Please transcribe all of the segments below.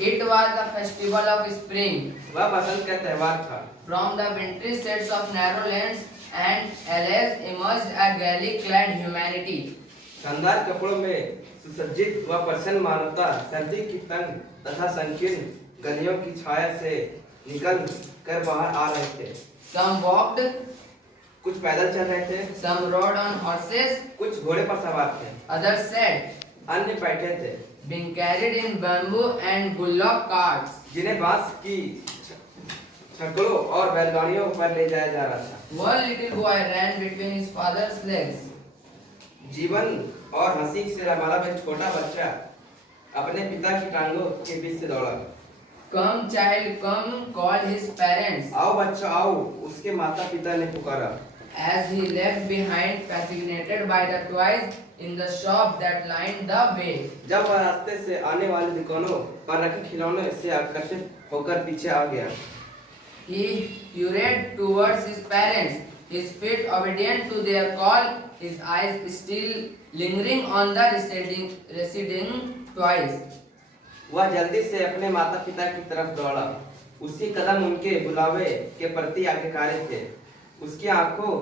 It was the festival of spring. वह बसंत का त्योहार था। From the wintry shades of narrow lanes and alleys emerged a gaily clad humanity. शानदार कपड़ों में सुसज्जित व प्रसन्न मानवता सर्दी की तंग तथा संकीर्ण गलियों की छाया से निकल कर बाहर आ रहे थे। Some walked, कुछ पैदल चल रहे थे, some rode on horses, कुछ घोड़े पर सवार थे, others sat, अन्य बैठे थे, being carried in bamboo and bullock carts. जिन्हें बांस की छकड़ों और बैलगाड़ियों पर ले जाया जा रहा था। One little boy ran between his father's legs. जीवन और हंसी से हमारा एक छोटा बच्चा अपने पिता की टांगों के बीच से दौड़ा। Come child, come, called his parents. आओ बच्चा आओ, उसके माता पिता ने पुकारा। As he left behind, fascinated by the toys in the shop that lined the way. जब वह रास्ते से आने वाली दुकानों पर रखे खिलौने से आकर्षित होकर पीछे आ गया। He hurried towards his parents, his feet obedient to their call, his eyes still lingering on the receding toys. वह जल्दी से अपने माता पिता की तरफ दौड़ा। उसकी कदम उनके बुलावे के प्रति आज्ञाकारी थे। उसकी आंखों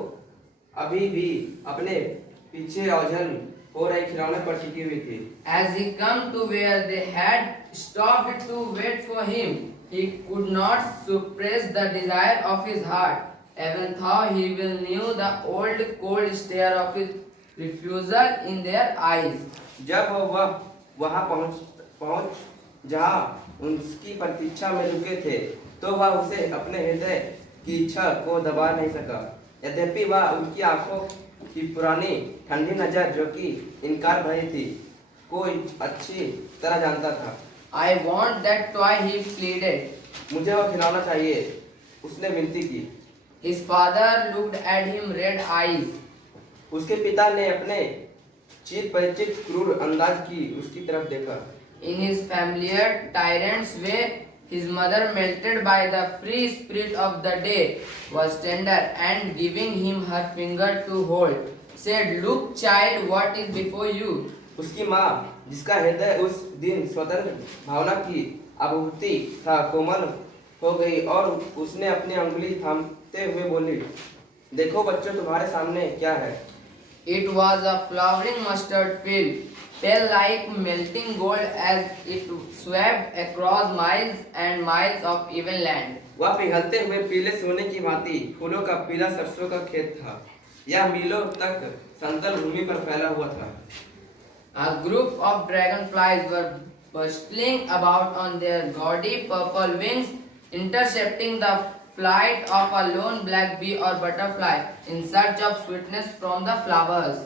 अभी भी अपने पीछे ओझल हो रहे खिलौने पर टिकी हुई थी। As he come to where they had stopped to wait for him, he could not suppress the desire of his heart, even though he well knew the old cold stare of his refusal in their eyes. जब वह वहां पहुंच जहां उसकी प्रतीक्षा में रुके थे, तो वह उसे अपने हृदय की इच्छा को दबा नहीं सका। यद्यपि वह उनकी आंखों की पुरानी ठंडी नजर जो कि इनकार भरी थी को अच्छी तरह जानता था। I want that toy, he pleaded. मुझे वह खिलौना चाहिए, उसने विनती की। His father looked at him red eyes. उसके पिता ने अपने चिर परिचित क्रूर अंदाज की उसकी तरफ देखा। In his familiar tyrant's way, his mother, melted by the free spirit of the day, was tender and giving him her finger to hold, said, "Look, child, what is before you." उसकी माँ, जिसका हृदय उस दिन स्वतंत्र भावना की अभिव्यक्ति था, कोमल हो गई और उसने अपनी अंगुली थामते हुए बोली, देखो बच्चों, तुम्हारे सामने क्या है। It was a flowering mustard field, pale like melting gold as it swept across miles and miles of even land. वह पिघलते हुए पीले सोने की भांति फूलों का पीला सरसों का खेत था। यह मीलों तक समतल भूमि पर फैला हुआ था। A group of dragonflies were bustling about on their gaudy purple wings, intercepting the flight of a lone black bee or butterfly in search of sweetness from the flowers.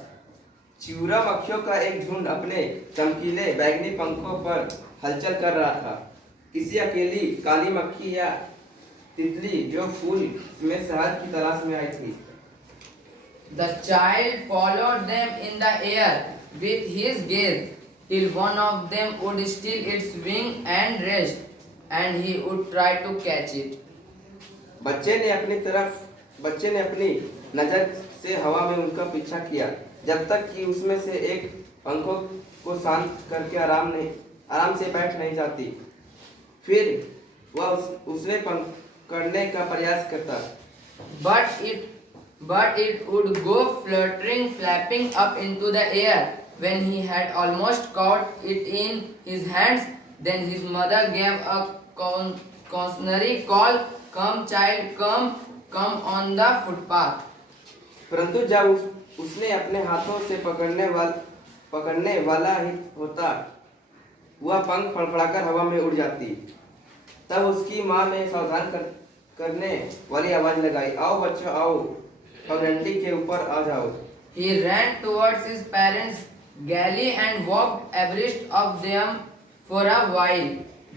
चिउरा मक्खियों का एक झुंड अपने चमकीले बैगनी पंखों पर हलचल कर रहा था। किसी अकेली काली मक्खी या तितली जो फूल में शहद की तलाश में आई थी। The child followed them in the air with his gaze till one of them would steal its wing and rest, and he would try to catch it. बच्चे ने अपनी नजर से हवा में उनका पीछा किया जब तक कि उसमें से एक पंखों को शांत करके आराम से बैठ नहीं जाती। फिर वह उसे पकड़ने का प्रयास करता। But it would go fluttering, flapping up into the air. When he had almost caught it in his hands, then his mother gave a cautionary call, "Come, child, come, come on the footpath." परंतु जब उसने अपने हाथों से पकड़ने वाला ही होता, वह पंख फड़फड़ाकर हवा में उड़ जाती। तब उसकी माँ ने सावधान करने वाली आवाज लगाई, आओ बच्चों आओ, पगडंडी के ऊपर आ जाओ। He ran towards his parents gaily and walked abreast of them for a while,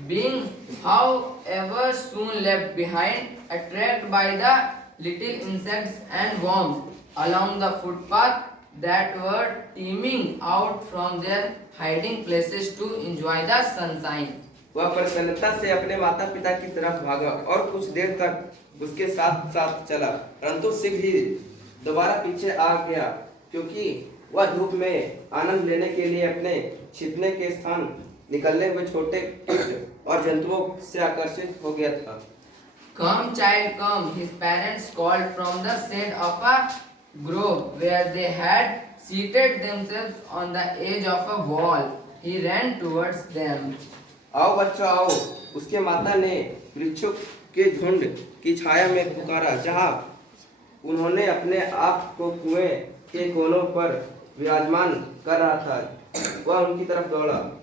being however soon left behind, attracted by the little insects and worms along the footpath that were teeming out from their hiding places to enjoy the sunshine. वह प्रसन्नता से अपने माता पिता की तरफ भागा और कुछ देर तक उसके साथ साथ चला, परंतु शीघ्र ही दोबारा पीछे आ गया, क्योंकि वह धूप में आनंद लेने के लिए अपने छिपने के स्थान निकलने में छोटे कीट और जंतुओं से आकर्षित हो गया था। Come, child, come, his parents called from the shade of a grove where they had seated themselves on the edge of a wall. He ran towards them. आओ बच्चों आओ, उसके माता ने वृक्षों के झुंड की छाया में पुकारा, जहाँ उन्होंने अपने आप को कुएं के कोनों पर विराजमान कर रहा था। वह उनकी तरफ दौड़ा।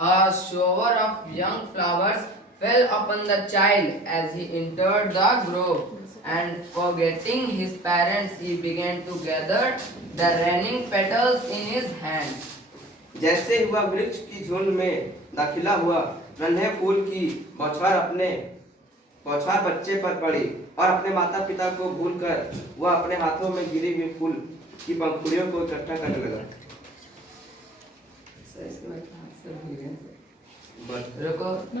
A shower of young flowers fell upon the child as he entered the grove, and forgetting his parents, he began to gather the raining petals in his hands. जैसे ही वह वृक्ष की झुंड में दाखिला हुआ, नन्हे फूल की बौछार बच्चे पर पड़ी और अपने माता पिता को भूलकर वह अपने हाथों में गिरी हुई फूल की पंखुड़ियों को इकट्ठा करने लगा। So, इसके बाद आंसर हो गया। बस। रुको